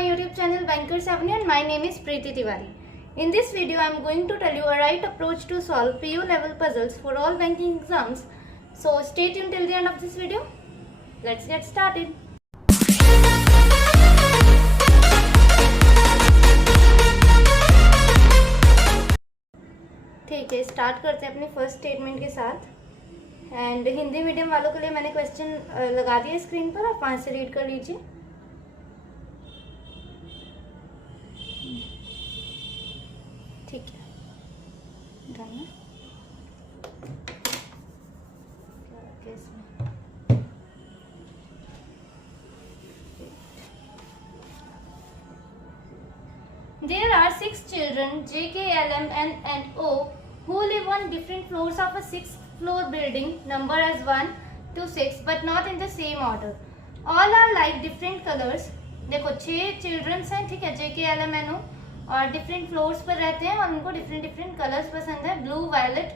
my YouTube channel Bankers Avenue and my name is Preeti Tiwari. In this video I am going to tell you a right approach to solve PU level puzzles for all banking exams. So stay tuned till the end of this video. Let's get started. ठीक है, start करते हैं अपने first statement के साथ। And Hindi medium वालों के लिए मैंने क्वेश्चन लगा दिया स्क्रीन पर, आप वहाँ से रीड कर लीजिए। ठीक है, डन है। There are 6 children, J, K, L, M, N, and O, who live on different floors of a 6th-floor building, number as 1 to 6, but not in the same order. All are like different colors. देखो 6 children's हैं, ठीक है, J, K, L, M, N, O, और different floors पर रहते हैं और उनको डिफरेंट डिफरेंट कलर्स पसंद है, blue, violet,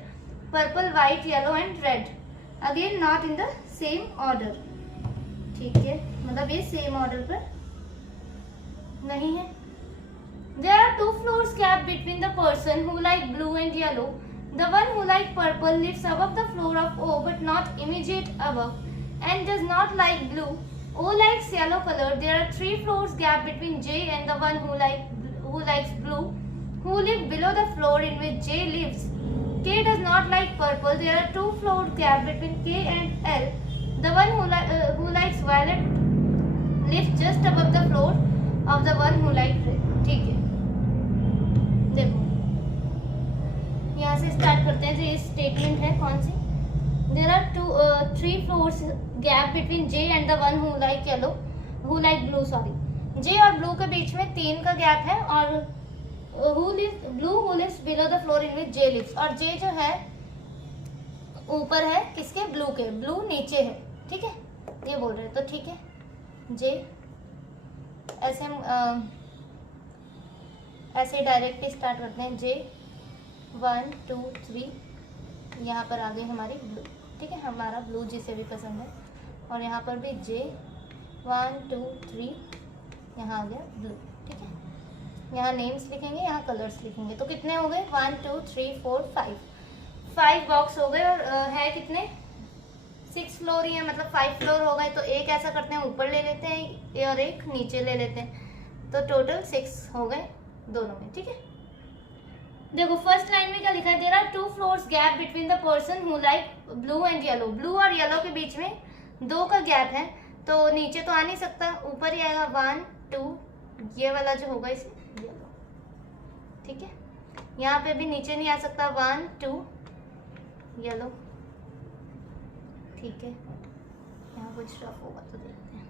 purple, white, yellow and red. Again not in the same order, ठीक है, मतलब ये सेम ऑर्डर पर नहीं है। There are 2 floors gap between the person who like blue and yellow. The one who like purple lives above the floor of O but not immediate above and does not like blue. O likes yellow color. There are 3 floors gap between J and the one who likes blue, who live below the floor in which J lives. K does not like purple. There are 2 floors gap between K and L. The one who likes violet lives just above the floor of the one who likes red. ठीक है, देखो यहाँ से start करते हैं। जो ये statement है कौन सी, there are 3 floors gap between J and the one who like yellow, who like blue, sorry, J और ब्लू के बीच में 3 का गैप है, और who lives below the floor in which J lives, और जे जो है ऊपर है किसके, ब्लू के, ब्लू नीचे है, ठीक है, ये बोल रहे हैं। तो ठीक है, जे ऐसे हम ऐसे डायरेक्टली स्टार्ट करते हैं। J 1 2 3, यहाँ पर आ गई हमारी ब्लू, ठीक है, हमारा ब्लू जिसे भी पसंद है, और यहाँ पर भी J 1 2 3, यहाँ आ गया ब्लू, ठीक है। यहाँ नेम्स लिखेंगे, यहाँ कलर्स लिखेंगे। तो कितने हो गए, 1 2 3 4 5 बॉक्स हो गए, और है कितने, 6 फ्लोर ही है, मतलब 5 फ्लोर हो गए। तो एक ऐसा करते हैं, ऊपर ले लेते हैं और एक नीचे ले लेते हैं, तो टोटल 6 हो गए दोनों में, ठीक है। देखो फर्स्ट लाइन में क्या लिखा है, there are 2 floors gap between the person who like blue and yellow. Blue और येलो के बीच में 2 का गैप है, तो नीचे तो आ नहीं सकता, ऊपर ही आएगा 1 2, ये वाला जो होगा इसे येलो, ठीक है। यहाँ पे भी नीचे नहीं आ सकता, 1 2 येलो, ठीक है। यहाँ कुछ रफ होगा तो देखते हैं।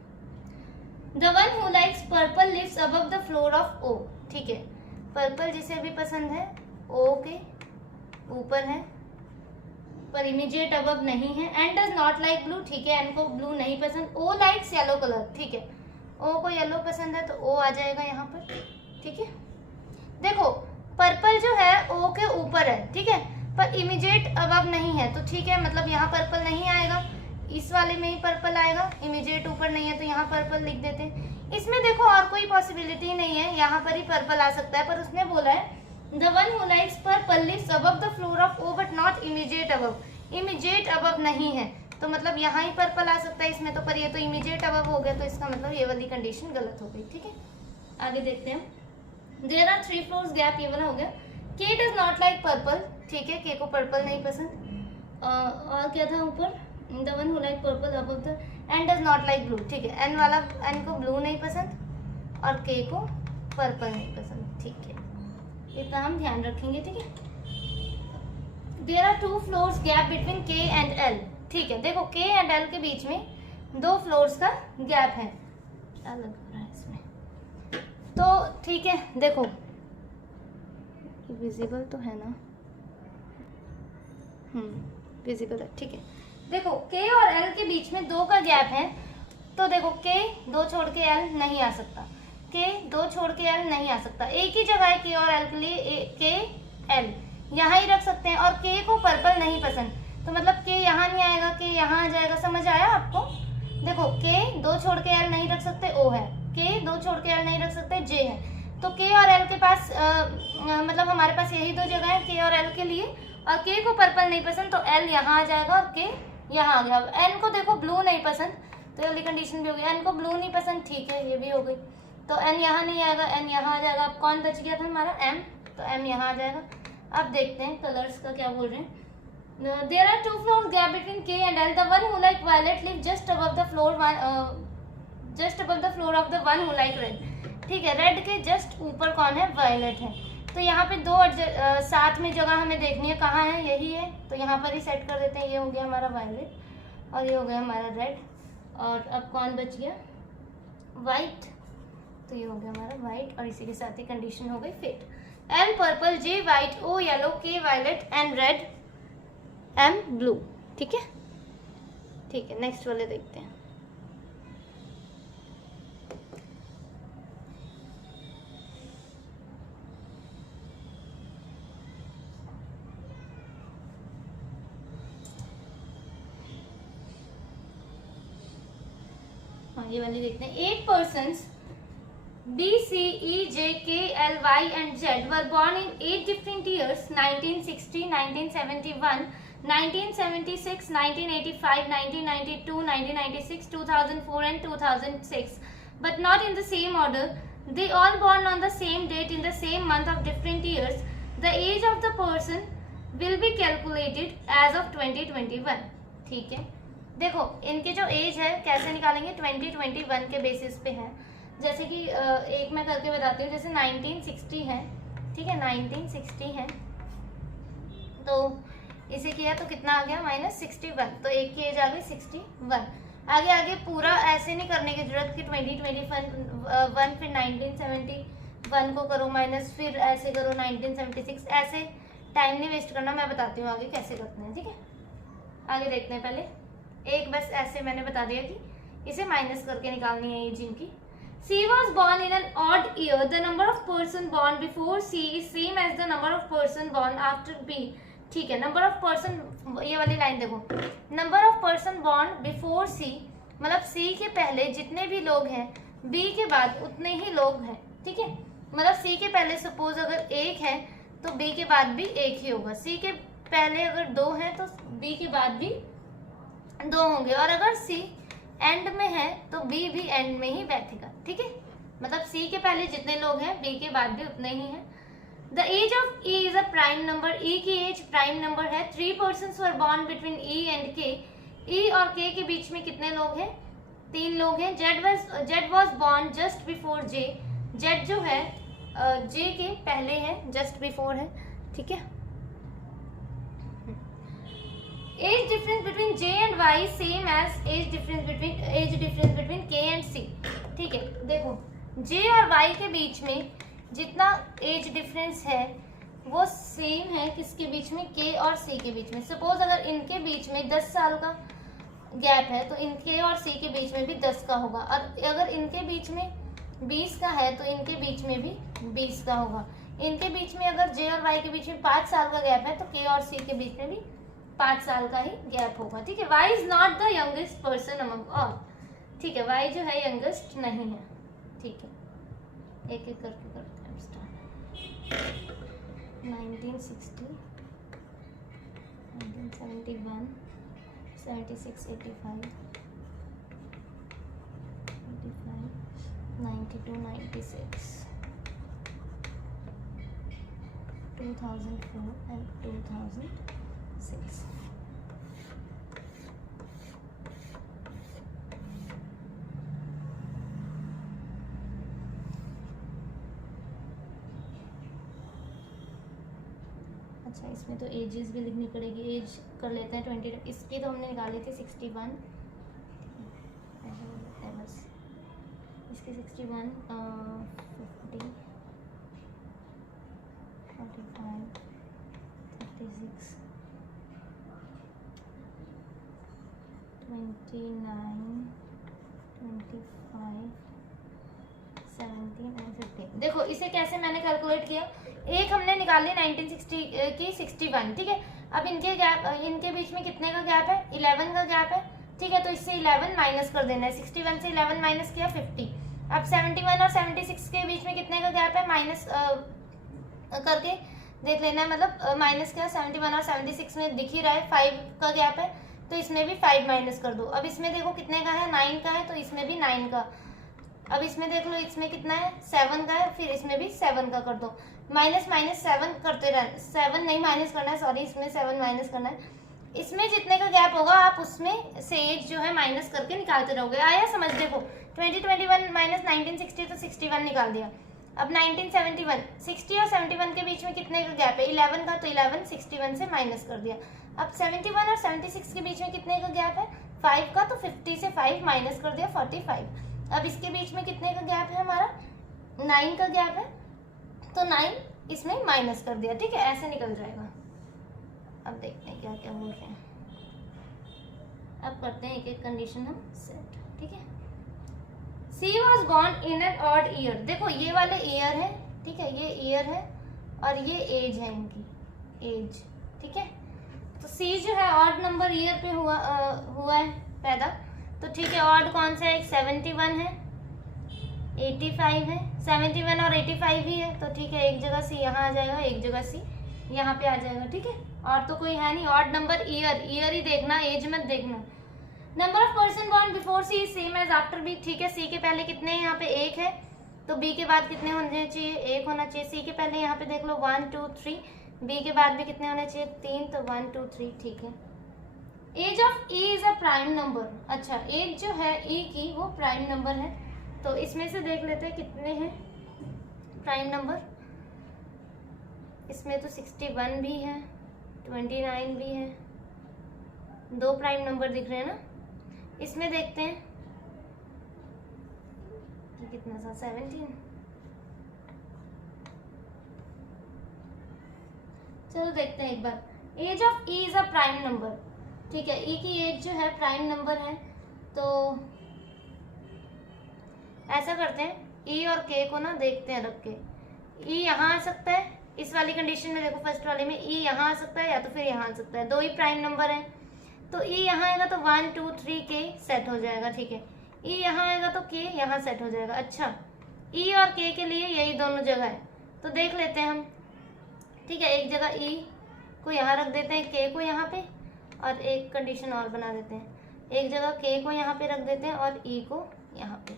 The one who likes purple lives above the floor of O, ठीक है, पर्पल जिसे भी पसंद है O के ऊपर है, पर इमीडिएट अबव नहीं है। And does not like blue, ठीक है, एंड को ब्लू नहीं पसंद। O लाइक्स येलो कलर, ठीक है, O को येलो पसंद है तो O आ जाएगा यहाँ पर, ठीक है। देखो पर्पल जो है O के ऊपर है, ठीक है, पर इमीडिएट अबव नहीं है, तो ठीक है, मतलब यहाँ पर्पल नहीं आएगा, इस वाले में ही पर्पल आएगा, इमीडिएट ऊपर नहीं है तो यहाँ पर्पल लिख देते हैं। इसमें देखो और कोई पॉसिबिलिटी नहीं है, यहाँ पर ही पर्पल आ सकता है, पर उसने बोला है the one who likes purple lives above the floor of O but not immediate above. Immediate above नहीं है तो मतलब यहाँ ही पर्पल आ सकता है इसमें, तो पर ये तो इमीडिएट अबव हो गया, तो इसका मतलब ये वाली कंडीशन गलत हो गई, ठीक है। आगे देखते हैं। देयर आर 3 फ्लोर्स गैप, ये वाला हो गया। K does not like purple, ठीक है, K को पर्पल नहीं पसंद। और क्या था ऊपर, the one who like purple above the, and does not like blue, ठीक है, एन वाला, एन को ब्लू नहीं पसंद और के को पर्पल नहीं पसंद, ठीक है, इतना हम ध्यान रखेंगे, ठीक है। There are 2 floors gap between K and L, ठीक है, देखो के एंड एल के बीच में 2 फ्लोर्स का गैप है, क्या लग रहा है इसमें, तो ठीक है, देखो विजिबल तो है ना, विजिबल है, ठीक है। देखो K और L के बीच में 2 का गैप है, तो देखो K 2 छोड़ के L नहीं आ सकता, K 2 छोड़ के L नहीं आ सकता, एक ही जगह है K और L के लिए, K L यहाँ ही रख सकते हैं। और K को पर्पल नहीं पसंद, तो मतलब K यहाँ नहीं आएगा, K यहाँ आ जाएगा, समझ आया आपको। देखो K 2 छोड़ के L नहीं रख सकते, O है, के, 2 छोड़ के एल नहीं रख सकते, जे है। तो के और एल के पास मतलब हमारे पास यही 2 जगह है के और एल के लिए, और के को पर्पल नहीं पसंद तो एल यहाँ आ जाएगा और के यहाँ आ गया। एन को देखो ब्लू नहीं पसंद, तो ये वाली कंडीशन भी हो गई। एन को ब्लू नहीं पसंद, ठीक है, ये भी हो गई। तो एन यहाँ नहीं आएगा, एन यहाँ आ जाएगा। अब कौन बच गया था हमारा, एम, तो एम यहाँ आ जाएगा। अब देखते हैं कलर्स का क्या बोल रहे हैं। There are 2 floors gap between K and L. The one who like violet live just above the floor of the one who like red. ठीक है, रेड के जस्ट ऊपर कौन है, वायलेट है। तो यहाँ पे 2 साथ में जगह हमें देखनी है, कहाँ है, यही है। तो यहाँ पर ही सेट कर देते हैं। ये हो गया हमारा वायलेट और ये हो गया हमारा रेड। और अब कौन बच गया, वाइट। तो ये हो गया हमारा वाइट और इसी के साथ ही कंडीशन हो गई fit. L purple, J white, O yellow, K violet and red, M blue. ठीक है, ठीक है, नेक्स्ट वाले देखते हैं। हाँ, ये वाली देखते हैं। 8 persons B, C, E, J, K, L, Y and Z were born in 8 different years: 1960, 1971, 1976, 1985, 1992, 1996, 2004 and 2006, but not in the same order. They all born on the same date in the same month of different years. The age of the person will be calculated as of 2021. ठीक है, देखो इनके जो as है कैसे निकालेंगे, 2021 के basis पे है। जैसे कि एक मैं करके बताती हूँ। जैसे 1960 है, ठीक है, 1960 है, तो इसे किया तो कितना आ गया, -61। तो एक की एज आ गई 61। आगे आगे पूरा ऐसे नहीं करने की जरूरत कि 2021 फिर 1971 को करो माइनस, फिर ऐसे करो 1976, ऐसे टाइम नहीं वेस्ट करना। मैं बताती हूँ आगे कैसे करते हैं। ठीक है, आगे देखते हैं। पहले एक बस ऐसे मैंने बता दिया कि इसे माइनस करके निकालनी है ये जिनकी। C was born in an odd year. The number of person born before C is same as the number of person born after B. ठीक है, नंबर ऑफ पर्सन, ये वाली लाइन देखो, number of person born before C, मतलब C के पहले जितने भी लोग हैं B के बाद उतने ही लोग हैं। ठीक है, मतलब C के पहले सपोज अगर 1 है तो B के बाद भी 1 ही होगा। C के पहले अगर 2 है तो B के बाद भी 2 होंगे, और अगर C एंड में है तो B भी एंड में ही बैठेगा। ठीक है, मतलब C के पहले जितने लोग हैं B के बाद भी उतने ही हैं। The age of E is a prime number. E की एज प्राइम नंबर है। 3 persons were born between E and K. E और K के बीच में कितने लोग हैं, 3 लोग हैं। Z was born just before J. Z जो है J के पहले है, just before है। ठीक है, age difference between J and Y same as age difference between K and C। ठीक है, देखो J और Y के बीच में जितना एज डिफरेंस है वो सेम है किसके बीच में, K और C के बीच में। सपोज अगर इनके बीच में 10 साल का गैप है तो इनके और C के बीच में भी 10 का होगा, और अगर इनके बीच में 20 का है तो इनके बीच में भी 20 का होगा। इनके बीच में अगर J और Y के बीच में 5 साल का गैप है तो K और C के बीच में भी 5 साल का ही गैप होगा। ठीक है, Y is not the youngest person among all. ठीक है, Y जो है यंगेस्ट नहीं है। ठीक है, एक एक करके करते हैं स्टार्ट। 1960, 1971, 76, 85, 92, 96, 2004 and 2006। अच्छा, इसमें तो एजेस भी लिखनी पड़ेगी। एज कर लेते हैं 20। इसकी तो हमने निकाली थी 61, बस इसकी 61, 50, 45, 36, 29, 25, 17 और 15। देखो इसे कैसे मैंने कैलकुलेट किया। एक हमने निकाली 1960 की 61। ठीक है, अब इनके बीच में कितने का गैप है, 11 का गैप है। ठीक है, तो इससे 11 माइनस कर देना है। 61 से 11 माइनस किया 50। अब 71 और 76 के बीच में कितने का गैप है, माइनस करके देख लेना है, मतलब माइनस क्या, 71 और 76 में दिख ही रहा है 5 का गैप है, तो इसमें भी 5 माइनस कर दो। अब इसमें देखो कितने का है, 9 का है, तो इसमें भी 9 का। अब इसमें देख लो इसमें कितना है, 7 का है, फिर इसमें भी 7 का कर दो। माइनस माइनस 7 करते रहना, 7 नहीं माइनस करना है, सॉरी, इसमें 7 माइनस करना है। इसमें जितने का गैप होगा आप उसमें से एज जो है माइनस करके निकालते रहोगे। आया समझ? देखो 2021 माइनस 1960 तो 61 निकाल दिया। अब 1971, 60 और 71 के बीच में कितने का गैप है, 11 का, तो 11 61 से माइनस कर दिया। अब 71 और 76 के बीच में कितने का गैप है, 5 का, तो 50 से 5 माइनस कर दिया, 45। अब इसके बीच में कितने का गैप है, हमारा 9 का गैप है, तो 9 इसमें माइनस कर दिया। ठीक है, ऐसे निकल जाएगा। अब देखते हैं क्या क्या बोल रहे हैं। अब करते हैं एक एक कंडीशन हम सेट। ठीक है, C was born in an odd year. देखो ये वाले ईयर है, ठीक है, ये ईयर है और ये एज है, इनकी एज। ठीक है, तो सी जो है ऑड नंबर ईयर पे हुआ है पैदा, तो ठीक है, ऑड कौन सा है, 71 है, 85 है, 71 और 85 ही है, तो ठीक है, एक जगह सी यहाँ आ जाएगा, एक जगह सी यहाँ पे आ जाएगा। ठीक है, और तो कोई है नहीं। ऑड नंबर ईयर, ईयर ही देखना, एज मत देखना। Number of person born before C is same as after B. ठीक है, सी के पहले कितने हैं, यहाँ पे 1 है, तो बी के बाद कितने होने चाहिए, 1 होना चाहिए। सी के पहले यहाँ पे देख लो 1 2 3, बी के बाद भी कितने होने चाहिए, 3, तो 1 2 3। ठीक है, age of E is a prime number. अच्छा, एज जो है ई की वो प्राइम नंबर है, तो इसमें से देख लेते हैं कितने हैं प्राइम नंबर। इसमें तो 61 भी है, 29 भी है, 2 प्राइम नंबर दिख रहे हैं ना। इसमें देखते हैं कि कितना सा, 17। चलो देखते हैं एक बार। Age of E is a prime number. ठीक है, ई की एज जो है प्राइम नंबर है, तो ऐसा करते हैं, ई और के को ना देखते हैं रख के। ई यहाँ आ सकता है इस वाली कंडीशन में, देखो फर्स्ट वाले में ई यहाँ आ सकता है या तो फिर यहाँ आ सकता है, 2 ही प्राइम नंबर है, तो ई यहाँ आएगा तो 1 2 3 के सेट हो जाएगा। ठीक है, ई यहाँ आएगा तो के यहाँ सेट हो जाएगा। अच्छा, ई और के के लिए यही दोनों जगह है, तो देख लेते हैं हम। ठीक है, एक जगह ई को यहाँ रख देते हैं, के को यहाँ पे, और एक कंडीशन और बना देते हैं, एक जगह के को यहाँ पे रख देते हैं और ई को यहाँ पे।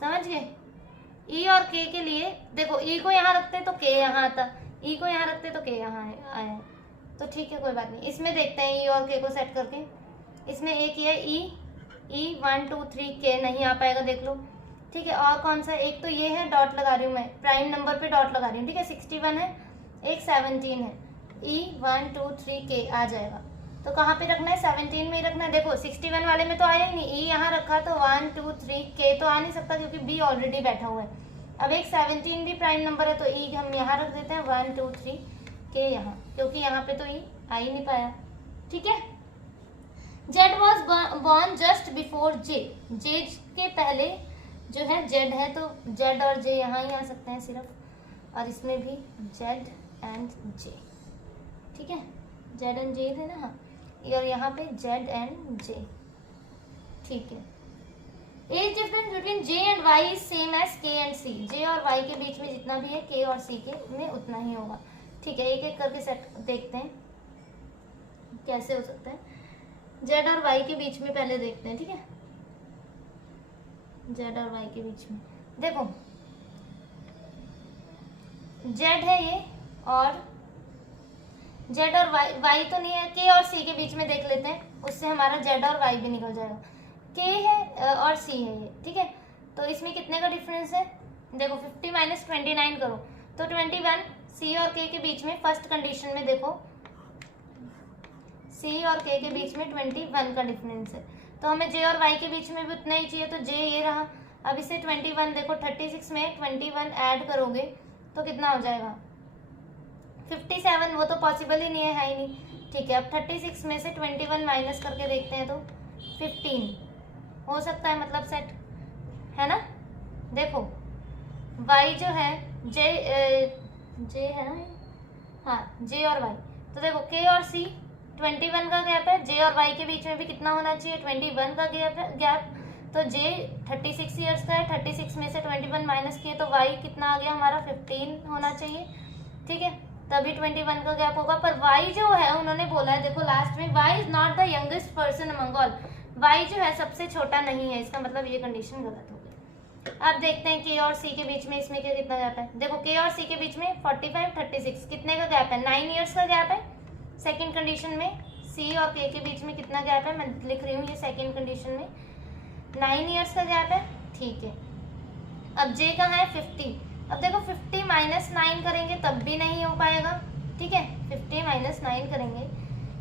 समझ गए? ई और के के लिए देखो, ई को यहाँ रखते तो के यहाँ आता, ई को यहाँ रखते तो के यहाँ आया, तो ठीक है, कोई बात नहीं। इसमें देखते हैं ई और के को सेट करके। इसमें एक ये ई 1 2 3 के नहीं आ पाएगा, देख लो। ठीक है, और कौन सा, एक तो ये है, डॉट लगा रही हूँ मैं, प्राइम नंबर पे डॉट लगा रही हूँ। ठीक है, 61 है, एक 17 है, ई 1 2 3 के आ जाएगा, तो कहाँ पे रखना है, 17 में ही रखना है। देखो 61 वाले में तो आया ही नहीं, ई यहाँ रखा तो 1 2 3 के तो आ नहीं सकता क्योंकि बी ऑलरेडी बैठा हुआ है। अब एक 17 भी प्राइम नंबर है, तो ई हम यहाँ रख देते हैं, 1 2 3 के यहाँ, क्योंकि यहाँ पे तो ई आ ही नहीं पाया। ठीक है, Z was born just before J. J के पहले जो है जेड है, तो जेड और जे यहाँ ही आ सकते हैं सिर्फ, और इसमें भी जेड एंड जे। ठीक है, जेड एंड जे थे ना, हाँ, और यहाँ पे जेड एंड जे। ठीक है, age difference between J and Y is same as K and C. J और वाई के बीच में जितना भी है के और सी के में उतना ही होगा। ठीक है, एक एक करके सेट देखते हैं कैसे हो सकता है। जेड और वाई के बीच में पहले देखते हैं। ठीक है, जेड और वाई के बीच में देखो, जेड है ये, और जेड और वाई तो नहीं है, के और सी के बीच में देख लेते हैं, उससे हमारा जेड और वाई भी निकल जाएगा। के है और सी है ये। ठीक है, तो इसमें कितने का डिफरेंस है, देखो 50 माइनस 29 करो तो 21। सी और के के बीच में फर्स्ट कंडीशन में देखो, सी और के के बीच में 21 का डिफरेंस है, तो हमें जे और वाई के बीच में भी उतना ही चाहिए, तो जे ये रहा। अब इसे 21 देखो, 36 में 21 ऐड करोगे तो कितना हो जाएगा, 57। वो तो पॉसिबल ही नहीं है ही नहीं। ठीक है, अब 36 में से 21 माइनस करके देखते हैं तो 15 हो सकता है, मतलब सेट है ना। देखो y जो है जे है ना, हाँ, जे और y, तो देखो k और c 21 का गैप है, जे और y के बीच में भी कितना होना चाहिए, 21 का गैप, तो J 36 ईयर्स का है, 36 में से 21 माइनस किए तो Y कितना आ गया हमारा 15 होना चाहिए, ठीक है, तभी 21 का गैप होगा। पर Y जो है उन्होंने बोला है, देखो लास्ट में Y is not the youngest person among all, Y जो है सबसे छोटा नहीं है, इसका मतलब ये कंडीशन गलत हो गई। अब देखते हैं K और C के बीच में इसमें क्या कितना गैप है। देखो K और C के बीच में 45 36 कितने का गैप है, 9 ईयर्स का गैप है। सेकेंड कंडीशन में C और K के बीच में कितना गैप है, मैं लिख रही हूँ ये सेकेंड कंडीशन में 9 ईयर्स का गैप है, ठीक है। अब J कहाँ है 50, अब देखो 50 माइनस 9 करेंगे तब भी नहीं हो पाएगा, ठीक है, 50 माइनस 9 करेंगे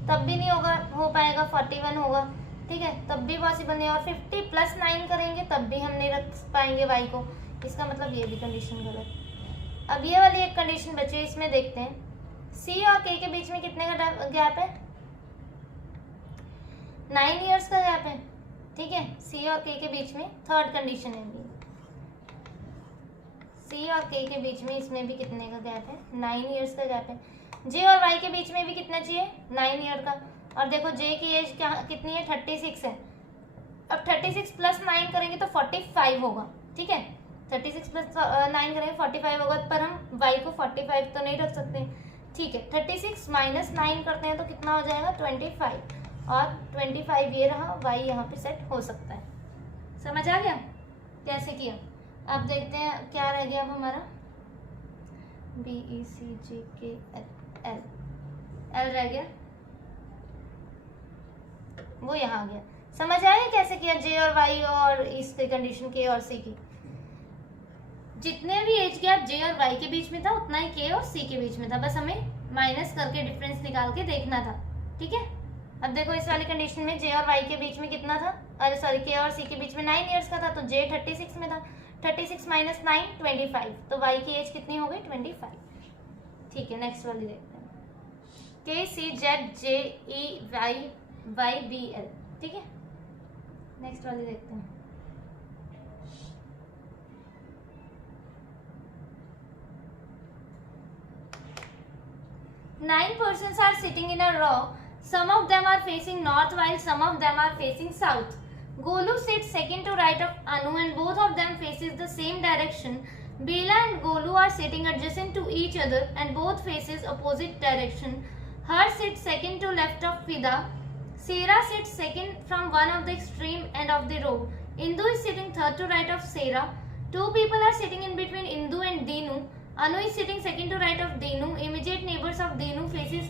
तब भी नहीं होगा, हो पाएगा 41 होगा, ठीक है, तब भी पॉसिबल नहीं, और 50 प्लस 9 करेंगे तब भी हम नहीं रख पाएंगे y को, इसका मतलब ये भी कंडीशन गलत। अब ये वाली एक कंडीशन बची है, इसमें देखते हैं C और K के बीच में कितने का गैप है, 9 ईयर्स का गैप है, ठीक है, C और K के बीच में थर्ड कंडीशन है भी, C और K के बीच में इसमें भी कितने का गैप है, 9 ईयर्स का गैप है। J और Y के बीच में भी कितना चाहिए, 9 ईयर का, और देखो J की एज क्या कितनी है 36 है। अब 36 प्लस 9 करेंगे तो 45 होगा, ठीक है, 36 प्लस 9 करेंगे 45 होगा, पर हम Y को 45 तो नहीं रख सकते, ठीक है, 36 माइनस 9 करते हैं तो कितना हो जाएगा 25, और 25 ये रहा, Y यहाँ पे सेट हो सकता है। समझ आ गया कैसे किया। अब देखते हैं क्या रह गया अब हमारा, B E C G K L L रह गया, वो यहाँ आ गया। समझ आया कैसे किया J और Y और इसकी कंडीशन K और C की। जितने भी एज गैप J और Y के बीच में था उतना ही K और C के बीच में था, बस हमें माइनस करके डिफरेंस निकाल के देखना था, ठीक है। अब देखो इस वाली कंडीशन में J और Y के बीच में कितना था, अरे सॉरी K और C के बीच में 9 ईयर्स का था, तो J 36 में था, 36 माइनस 9 25, तो Y की एज कितनी हो गई 25, ठीक है। नेक्स्ट वाली देखते हैं K C Z J E Y Y B L, ठीक है। नेक्स्ट वाली देखते हैं, Nine persons are sitting in a row. Some of them are facing north while some of them are facing south. Golu sits second to right of Anu and both of them faces the same direction. Bela and Golu are sitting adjacent to each other and both faces opposite direction. Har sits second to left of Fida. Sarah sits second from one of the extreme end of the row. Indu is sitting third to right of Sarah. Two people are sitting in between Indu and Dinu. Anu is sitting second to right of Dinu. Immediate neighbors of Dinu faces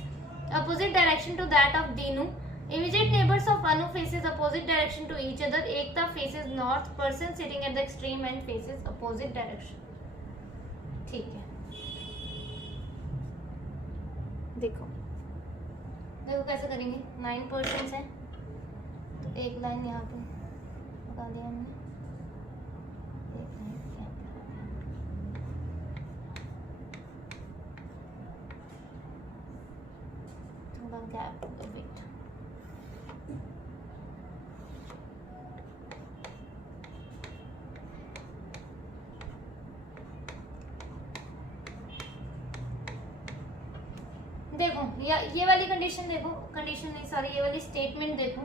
opposite direction to that of Dinu. Immediate neighbors of Anu faces opposite direction to each other. Ekta faces north. Person sitting at the extreme end faces opposite direction. ठीक है, देखो देखो कैसे करेंगे। 9 persons हैं तो एक line यहाँ पे लगा दिया हमने, एक लाइन यहाँ पे थोड़ा गैप होगा, वेट। देखो ये वाली कंडीशन देखो, कंडीशन नहीं सॉरी ये वाली स्टेटमेंट देखो,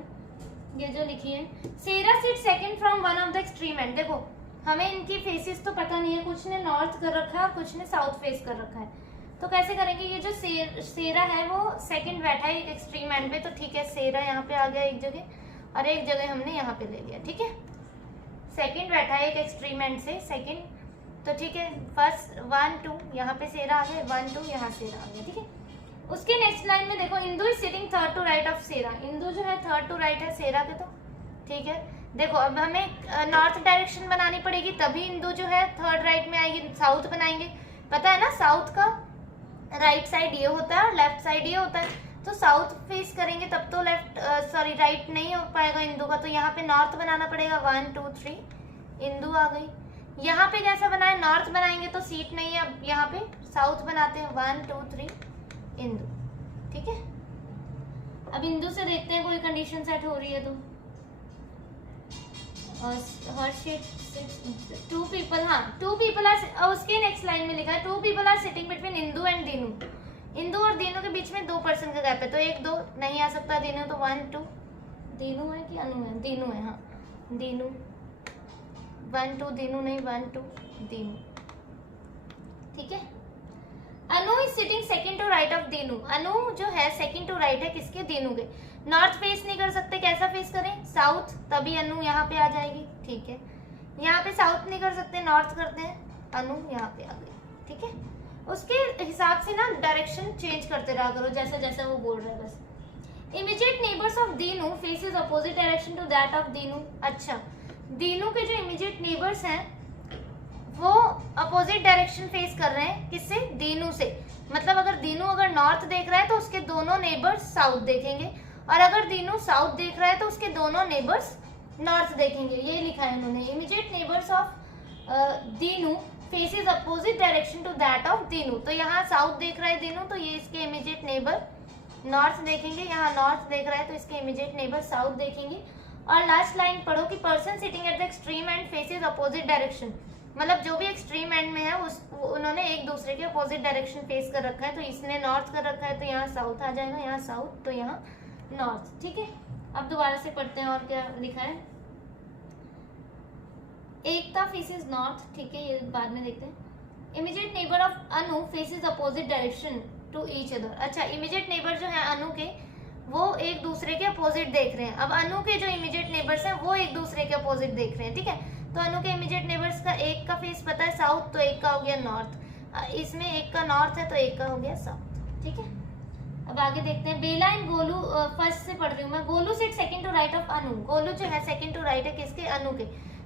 ये जो लिखी है Sera sit second from one of the extreme end. देखो हमें इनकी फेसेस तो पता नहीं है, कुछ ने नॉर्थ कर रखा है और कुछ ने साउथ फेस कर रखा है, तो कैसे करेंगे। ये जो सेरा है वो सेकंड बैठा है एक एक्सट्रीम एंड पे, तो ठीक है सेरा यहाँ पे आ गया एक जगह और एक जगह हमने यहाँ पे ले लिया, ठीक है। सेकंड बैठा है एक एक्सट्रीम एंड से सेकंड, तो ठीक है फर्स्ट 1 2 यहाँ पे सेरा आ गया, 1 2 यहाँ सेरा आ गया, ठीक है। उसके नेक्स्ट लाइन में देखो Indu is sitting third to right of Sera. Indu जो है थर्ड टू राइट है सेरा के, तो ठीक है। देखो अब हमें नॉर्थ डायरेक्शन बनानी पड़ेगी तभी इंदू जो है थर्ड राइट में आएगी, साउथ बनाएंगे, पता है ना साउथ का राइट साइड ये होता है और लेफ्ट साइड ये होता है, तो साउथ फेस करेंगे तब तो लेफ्ट सॉरी राइट नहीं हो पाएगा इंदू का, तो यहाँ पे नॉर्थ बनाना पड़ेगा। 1 2 3 इंदू आ गई। यहाँ पे कैसा बनाए, नॉर्थ बनाएंगे तो सीट नहीं है, अब यहाँ पे साउथ बनाते हैं 1 2 3 इंदु, ठीक है। अब इंदु से देखते हैं कोई कंडीशन सेट हो रही है तो टू पीपल, हाँ 2 people आर, उसके नेक्स्ट लाइन में लिखा है 2 people are sitting between Indu and Dinu. Indu और दीनू के बीच में 2 पर्सन का गैप है, तो 1 2 नहीं आ सकता दीनू, तो 1 2 दीनू है कि अनु है, दीनू है, हाँ दीनू 1 2 दीनू नहीं, 1 2 दीनू, ठीक है। Anu is sitting second to right of Dinu. Anu जो है सेकंड टू राइट है किसके? दीनू के। नॉर्थ फेस नहीं कर सकते, कैसा फेस करें? साउथ, तभी अनु यहाँ पे आ जाएगी, ठीक है। यहाँ पे साउथ नहीं कर सकते, नॉर्थ करते हैं, अनु यहाँ पे आ गई, ठीक है। उसके हिसाब से ना डायरेक्शन चेंज करते रहा करो जैसा जैसा वो बोल रहा है बस। Immediate neighbours of Dinu faces opposite direction to that of Dinu. अच्छा, दीनू के जो इमीडिएट नेबर्स हैं वो अपोजिट डायरेक्शन फेस कर रहे हैं, किससे? दीनू से। मतलब अगर दीनू अगर नॉर्थ देख रहा है तो उसके दोनों नेबर्स साउथ देखेंगे, और अगर दीनू साउथ देख रहा है तो उसके दोनों नेबर्स नॉर्थ देखेंगे। ये लिखा है उन्होंने, immediate neighbours of Dinu faces opposite direction to that of Dinu. तो यहाँ साउथ देख रहा है दीनू, तो ये इसके इमीडिएट नेबर नॉर्थ देखेंगे। यहाँ नॉर्थ देख रहा है तो इसके इमीडिएट नेबर साउथ देखेंगे। और लास्ट लाइन पढ़ो कि person sitting at the extreme and faces opposite direction. मतलब जो भी एक्सट्रीम एंड में है उन्होंने एक दूसरे के अपोजिट डायरेक्शन फेस कर रखा है। तो इसने नॉर्थ कर रखा है तो यहाँ साउथ आ जाएगा, यहाँ साउथ तो यहाँ नॉर्थ, ठीक है। अब दोबारा से पढ़ते हैं और क्या लिखा है। एकता फेसेस नॉर्थ, ठीक है, ये बाद में देखते हैं। Immediate neighbour of Anu faces opposite direction to each other. अच्छा, इमीडिएट नेबर जो है अनु के वो एक दूसरे के अपोजिट देख रहे हैं। अब अनु के जो इमीडिएट नेबर्स हैं वो एक दूसरे के अपोजिट देख रहे हैं, ठीक है। तो अनु के इमीडिएट नेबर्स का एक का फेस पता है साउथ, तो एक का हो गया नॉर्थ। इसमें एक का नॉर्थ है तो एक का हो गया साउथ, ठीक है। अब आगे देखते हैं। बेला एंड गोलू, फर्स्ट से पढ़ रही हूँ मैं। Golu sit second to right of Anu. Golu जो है सेकंड टू राइट है किसके? अनु के।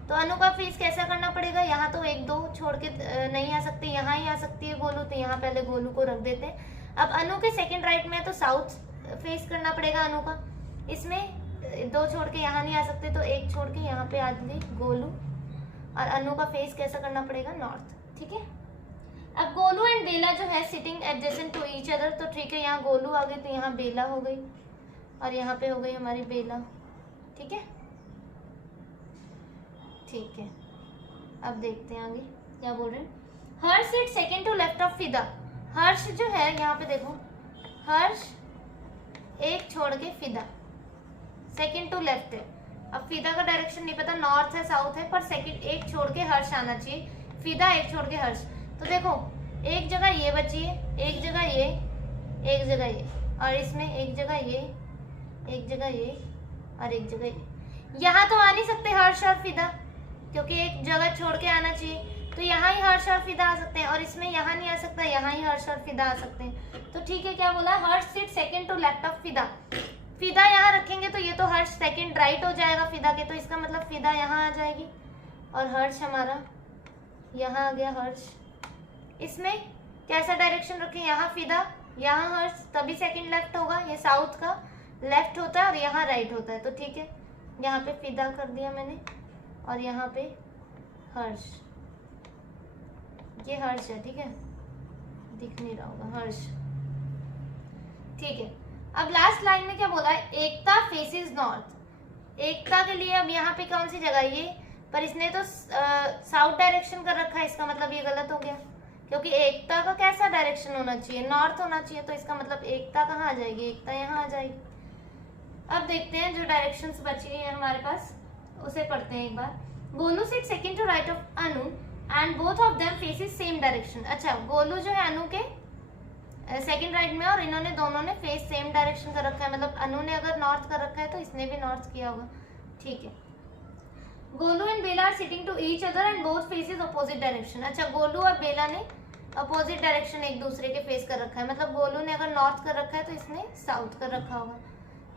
तो अनु का फेस कैसा करना पड़ेगा? यहाँ तो एक दो छोड़ के नहीं आ सकती, यहाँ ही आ सकती है गोलू, तो यहाँ पहले गोलू को रख देते हैं। अब अनु के सेकंड राइट में है तो साउथ फेस करना पड़ेगा अनु का। इसमें दो छोड़ के यहाँ नहीं आ सकते, तो एक छोड़ के यहाँ पे आ गई गोलू, और अनु का फेस कैसा करना पड़ेगा? नॉर्थ, ठीक है। अब गोलू एंड बेला जो है sitting adjacent to each other, तो ठीक है, यहाँ गोलू आ गई तो यहाँ बेला हो गई, और यहाँ पे हो गई हमारी बेला, ठीक है, ठीक है। अब देखते हैं आगे क्या बोल रहे हैं। Harsh sit second to left of Fida. Harsh जो है यहाँ पे देखो, हर्ष एक छोड़ के फिदा सेकंड टू लेफ्ट है। अब फिदा का डायरेक्शन नहीं पता, नॉर्थ है साउथ है, पर सेकंड एक छोड़ के हर्ष आना चाहिए, फिदा एक छोड़ के हर्ष। तो देखो एक जगह ये बची है, एक जगह ये, एक जगह ये, और इसमें एक जगह ये, एक जगह ये, और एक जगह ये। यहाँ तो आ नहीं सकते हर्ष और फिदा, क्योंकि एक जगह छोड़ के आना चाहिए, तो यहाँ ही हर्ष और फिदा आ सकते हैं, और इसमें यहाँ नहीं आ सकता, यहाँ ही हर्ष और फिदा आ सकते हैं। तो ठीक है, क्या बोला? Harsh sit second to left of Fida. Fida यहाँ रखेंगे तो ये तो हर्ष सेकंड राइट हो जाएगा फिदा के, तो इसका मतलब फिदा यहाँ आ जाएगी, और हर्ष हमारा यहाँ आ गया हर्ष। इसमें कैसा डायरेक्शन रखें? यहाँ फिदा, यहाँ हर्ष, तभी सेकंड लेफ्ट होगा। ये साउथ का लेफ्ट होता है और यहाँ राइट होता है, तो ठीक है, यहाँ पे फिदा कर दिया मैंने, और यहाँ पे हर्ष, ये हर्ष है, ठीक है, दिख नहीं रहा होगा, हर्ष, ठीक है। अब लास्ट लाइन में क्या बोला है? एकता फेसेस नॉर्थ। एकता के लिए अब यहाँ पे कौन सी जगह ये, पर इसने तो साउथ डायरेक्शन कर रखा है, इसका मतलब ये गलत हो गया, क्योंकि एकता का कैसा डायरेक्शन होना चाहिए? नॉर्थ होना चाहिए, तो इसका मतलब एकता कहाँ आ जाएगी? एकता यहाँ आ जाएगी। अब देखते हैं जो डायरेक्शंस बची है हमारे पास, उसे पढ़ते हैं एक बार। Golu sit second to right of Anu and both of them faces same direction. अच्छा, गोलू जो है अनु के सेकंड राइट में, और इन्होंने दोनों ने फेस सेम डायरेक्शन कर रखा है, मतलब अनु ने अगर नॉर्थ कर रखा है तो इसने भी नॉर्थ किया होगा, ठीक है। Golu and Bela are sitting to each other and both faces opposite direction. अच्छा, गोलू और बेला ने अपोजिट डायरेक्शन एक दूसरे के फेस कर रखा है, मतलब गोलू ने अगर नॉर्थ कर रखा है तो इसने साउथ कर रखा होगा,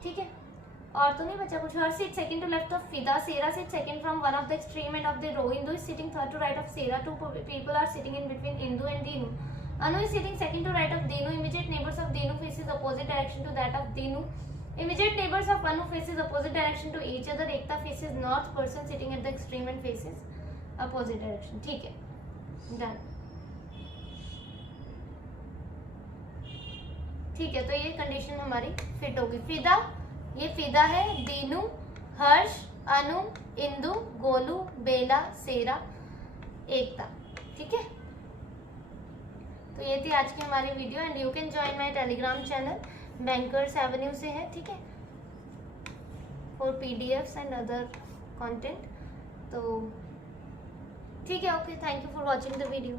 ठीक है। और तो नहीं बचा कुछ। Harsh sit second to left of Fida, Sera sit second from one of the extreme end of the row, Indu is sitting third to right of Sera, two people are sitting in between Indu and Dinu. Anu is sitting second to right of Dinu. Immediate neighbors of Dinu faces opposite direction to that of Dinu. Immediate neighbors of Anu faces opposite direction to each other. Ekta faces north. Person sitting at the extreme and faces opposite direction. ठीक है, done. ठीक है, तो ये condition हमारी fit होगी। फिदा, ये फिदा है, दीनू, हर्ष, अनु, इंदु, गोलू, बेला, सेरा, एकता, ठीक है। तो ये थी आज की हमारी video, and you can join my Telegram channel, bankers Avenue से है, ठीक है, for PDFs and other content. तो ठीक है, okay, thank you for watching the video.